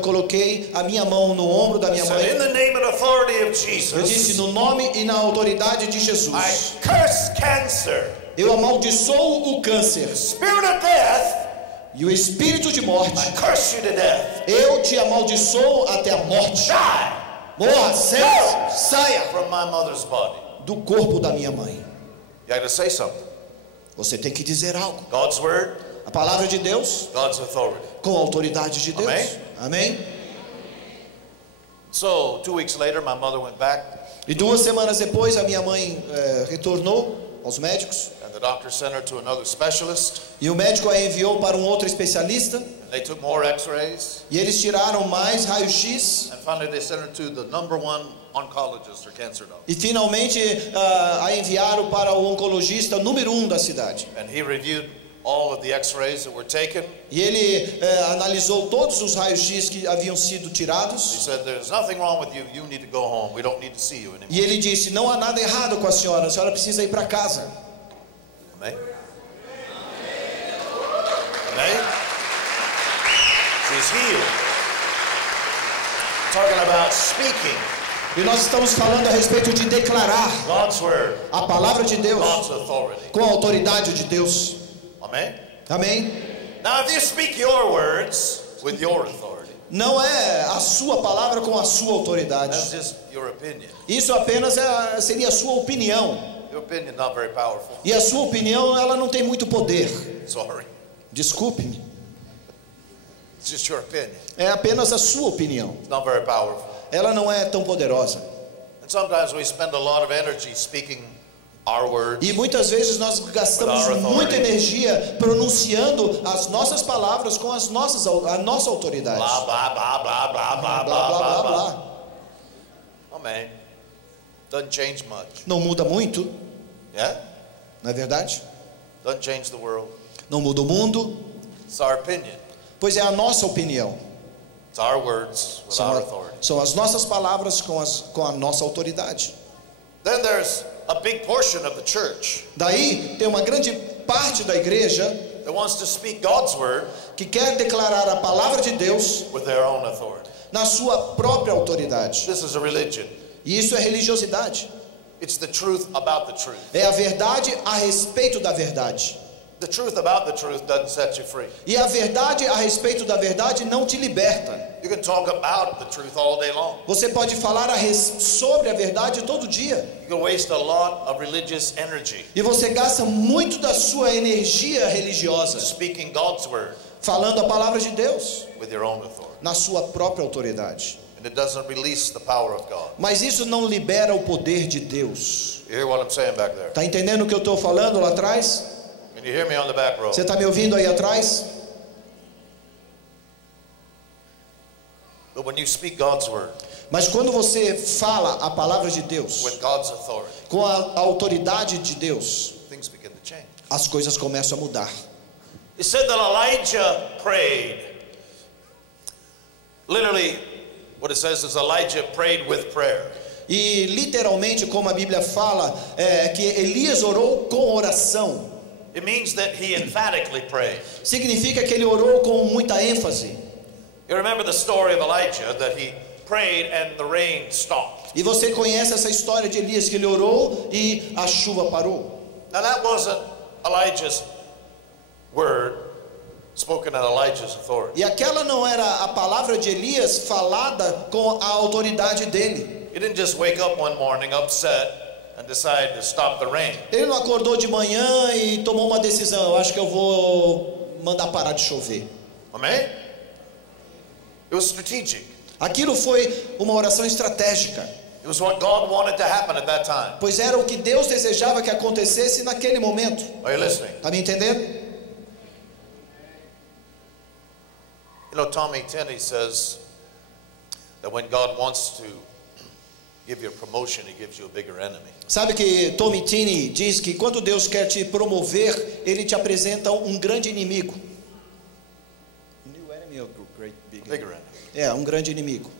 coloquei a minha mão no ombro da minha mãe. In the name and authority of Eu disse Jesus, no nome e na autoridade de Jesus. I curse cancer, Eu amaldiçoo o câncer spirit of death. e o espírito de morte. I curse you to death. Eu te amaldiçoo até a morte. Die Morra, saia from my mother's body. do corpo da minha mãe. You got to say something. Você tem que dizer algo. God's word, A palavra de Deus God's authority. com a autoridade de Deus. Amém? Amém? So 2 weeks later, my mother went back, E 2 semanas depois a minha mãe retornou aos médicos. and the doctor sent her to another specialist. E o médico a enviou para um outro especialista. They took more X-rays, E eles tiraram mais raio-x. and finally they sent her to the #1 oncologist or cancer doctor. E finalmente a enviaram para o oncologista número 1 da cidade. And he reviewed all of the X-rays that were taken. E ele analisou todos os raios-x que haviam sido He tirados. said, "There's nothing wrong with you. You need to go home. We don't need to see you anymore." E ele disse: não há nada errado com a senhora precisa ir para casa. Amen. Amen. She's healed. Talking about speaking E nós estamos falando a respeito de declarar God's word, a palavra de Deus God's authority. com a autoridade de Deus. Amen. Amém? Now, if you speak your words with your authority, Não é a sua palavra com a sua autoridade. that's just your opinion. Isso apenas seria a sua opinião. Your opinion not very powerful. E a sua opinião, ela não tem muito poder. Sorry, Desculpe-me. it's just your opinion. É apenas a sua opinião. It's not very powerful. Ela não é tão poderosa. And sometimes we spend a lot of energy speaking our words. E muitas vezes nós gastamos muita energia pronunciando as nossas palavras com a nossa autoridade. Blah blah blah blah blah blah Blá, blá, blah blá, blah. blá. Amen. Doesn't change much. Não muda muito, Yeah? não é verdade? Doesn't change the world. Não muda o mundo, It's our opinion. pois é a nossa opinião. It's our words with our authority. São as nossas palavras com a nossa autoridade. Then there's a big portion of the church Daí tem uma grande parte da igreja that wants to speak God's word que quer declarar a palavra de Deus with their own authority. na sua própria autoridade. This is a religion. E isso é religiosidade. It's the truth about the truth. É a verdade a respeito da verdade. The truth about the truth doesn't set you free. E a verdade a respeito da verdade não te liberta. You can talk about the truth all day long. Você pode falar sobre a verdade todo dia. You can waste a lot of religious energy E você gasta muito da sua energia religiosa speaking God's word falando a palavra de Deus with your own authority. na sua própria autoridade. And it doesn't release the power of God. Mas isso não libera o poder de Deus. You hear what I'm saying back there? Tá entendendo o que eu estou falando lá atrás? Can you hear me on the back row? Você está me ouvindo aí atrás? But when you speak God's word Mas quando você fala a palavra de Deus with God's authority, com a autoridade de Deus, things begin to change. as coisas começam a mudar. It said that Elijah prayed. Literally, what it says is Elijah prayed with prayer. E literalmente, como a Bíblia fala, que Elias orou com oração. It means that he emphatically prayed. Significa que ele orou com muita ênfase. You remember the story of Elijah, that he prayed and the rain stopped. E você conhece essa história de Elias, que ele orou e a chuva parou. Now that wasn't Elijah's word spoken at Elijah's authority. E aquela não era a palavra de Elias falada com a autoridade dele. He didn't just wake up one morning upset and decide to stop the rain. Ele não acordou de manhã e tomou uma decisão: eu acho que eu vou mandar parar de chover. Amen? It was strategic. Aquilo foi uma oração estratégica, It was what God wanted to happen at that time. pois era o que Deus desejava que acontecesse naquele momento. Are you listening? Tá me entendendo? You know, Tommy Tenney says that when God wants to give you a promotion, he gives you a bigger enemy. Sabe que Tommy Tenney diz que quando Deus quer te promover, Ele te apresenta um grande inimigo. Bigger enemy. É, um grande inimigo.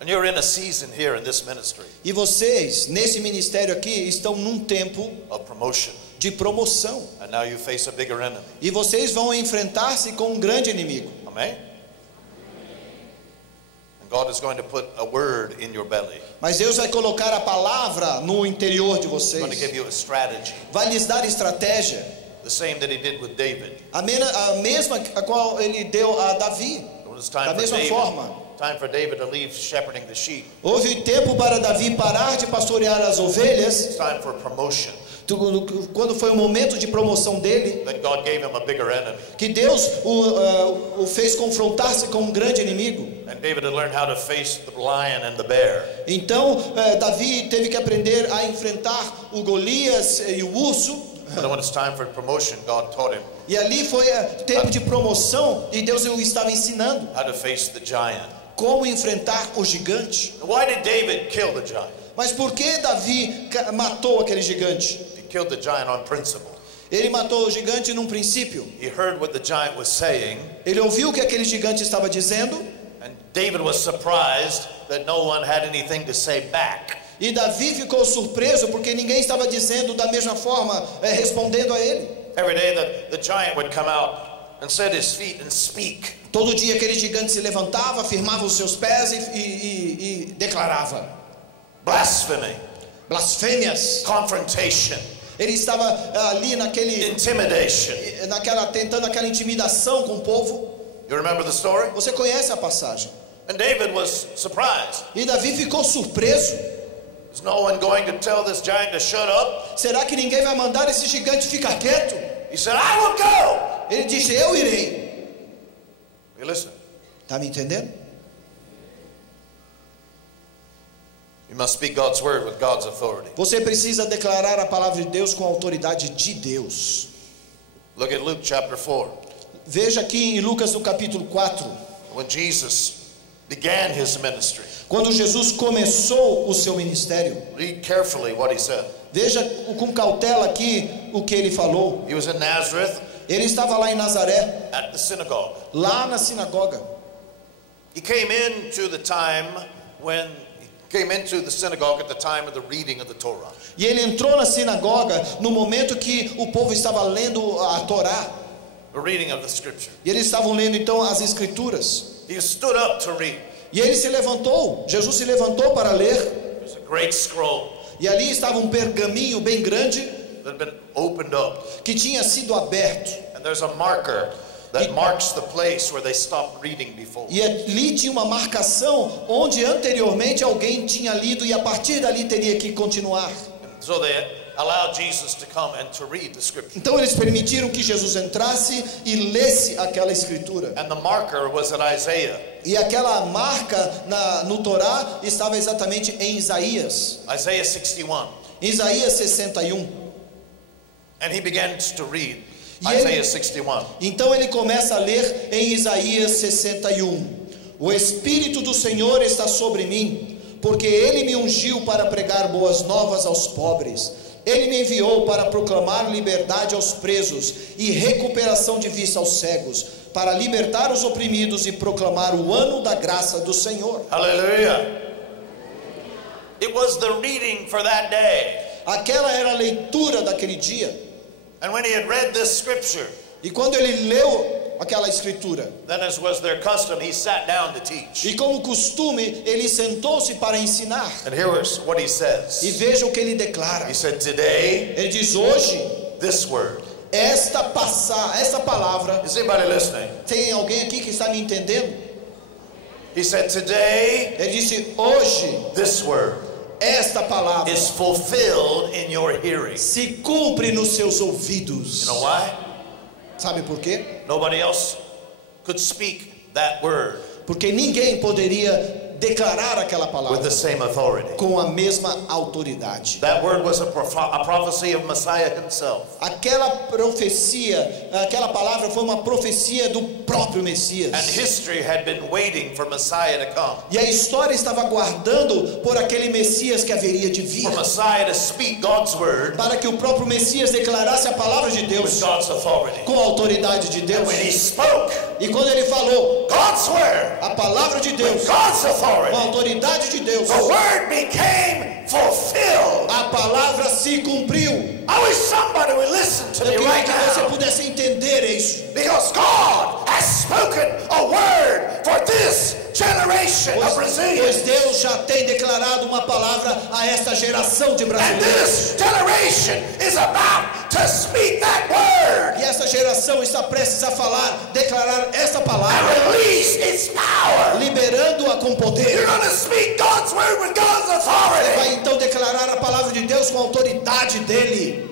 And you're in a season here in this ministry E vocês, nesse ministério aqui, estão num tempo of promotion. de promoção. And now you face a bigger enemy. E vocês vão enfrentar-se com um grande inimigo. Amém? And God is going to put a word in your belly. Mas Deus vai colocar a palavra no interior de He's going to give vocês. you a strategy. Vai lhes dar estratégia. The same that he did with David. A mesma a qual ele deu a Davi. It was Da time for mesma David. forma. Time for David to leave shepherding the sheep. Houve tempo para Davi parar de pastorear as ovelhas. It's time for promotion. Quando foi o momento de promoção dele, Then God gave him a bigger enemy. que Deus o fez confrontar-se com um grande inimigo. And David had learned how to face the lion and the bear. Então Davi teve que aprender a enfrentar o Golias e o urso. But then when it's time for promotion, God taught him E ali foi tempo de promoção e Deus o estava ensinando how to face the giant. como enfrentar o gigante. Why did David kill the giant? Mas por que Davi matou aquele gigante? He killed the giant on principle. Ele matou o gigante num princípio. He heard what the giant was saying, Ele ouviu o que aquele gigante estava dizendo. and David was surprised that no one had anything to say back. E Davi ficou surpreso porque ninguém estava dizendo da mesma forma, respondendo a ele. Every day the giant would come out and set his feet and speak. Todo dia aquele gigante se levantava, firmava os seus pés e declarava Blasphemy, blasfêmias. confrontation, Ele estava ali intimidation. tentando aquela intimidação com o povo. You remember the story? Você conhece a passagem? And David was surprised. E Davi ficou surpreso. Is no one going to tell this giant to shut up? Será que ninguém vai mandar esse gigante ficar quieto? He said, I will go. Ele disse, eu irei. You listen. Tá me entendendo? You must speak God's word with God's authority. Você precisa declarar a palavra de Deus com a autoridade de Deus. Look at Luke chapter 4. Veja aqui em Lucas no capítulo 4. When Jesus began his ministry, Quando Jesus começou o seu ministério. read carefully what he said. Veja com cautela aqui o que ele falou. He was in Nazareth Ele estava lá em Nazaré, at the synagogue. lá na sinagoga. He came into the synagogue at the time of the reading of the Torah. E ele entrou na sinagoga no momento que o povo estava lendo a Torá. The reading of the scripture. E eles estavam lendo então as escrituras. He stood up to read. E ele se levantou, Jesus se levantou para ler. There's a great scroll E ali estava um pergaminho bem grande that had been opened up. que tinha sido aberto. And there's a marker that marks the place where they stopped reading before. E ali tinha uma marcação onde anteriormente alguém tinha lido e a partir dali teria que continuar. So they allowed Jesus to come and to read the scripture. Então eles permitiram que Jesus entrasse e lesse aquela escritura. And the marker was at Isaiah. E aquela marca no Torá estava exatamente em Isaías. Isaiah 61. Isaías 61. And he begins to read E ele- Isaiah 61. Então ele começa a ler em Isaías 61. O Espírito do Senhor está sobre mim, porque Ele me ungiu para pregar boas novas aos pobres. Ele me enviou para proclamar liberdade aos presos e recuperação de vista aos cegos, para libertar os oprimidos e proclamar o ano da graça do Senhor. Hallelujah. It was the reading for that day. Aquela era a leitura daquele dia. And when he had read this scripture, E quando ele leu aquela escritura, then as was their custom, he sat down to teach. e como costume, ele sentou-se para ensinar. And here's what he E says. veja o que ele declara. He said, today, Ele diz: hoje, this word. esta palavra. Is anybody listening? Tem alguém aqui que está me entendendo? He said, today, Ele disse: hoje, this word esta palavra is fulfilled in your hearing. se cumpre nos seus ouvidos. You know why? Sabe por quê? Nobody else could speak that word Porque ninguém poderia declarar aquela with palavra the same authority. com a mesma autoridade. That word was a prophecy of Messiah himself. Aquela profecia, aquela palavra foi uma profecia do próprio And Messias. history had been waiting for Messiah to come. E a história estava aguardando por aquele Messias que haveria de vir, For Messiah to speak God's word para que o próprio Messias declarasse a palavra de with Deus God's authority. com a autoridade de And Deus. when he spoke E quando ele falou God's word a palavra de Deus with God's com a authority, autoridade de Deus, the word became fulfilled. a palavra se cumpriu. I wish somebody would listen to Eu me queria right que você now. pudesse entender isso, Because God has has spoken a word for this generation of Pois Brazilians. Deus já tem declarado uma palavra a esta geração de And brasileiros. this generation is about to speak that word E essa geração está prestes a falar, declarar essa and palavra, release its power. liberando-a com You're poder. going to speak God's word with God's authority. Vai então declarar a palavra de Deus com a autoridade dele.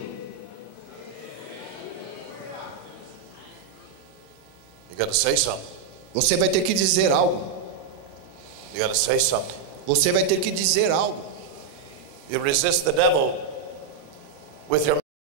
You got to say something. Você vai ter que dizer algo. You got to say something. Você vai ter que dizer algo. You resist the devil with your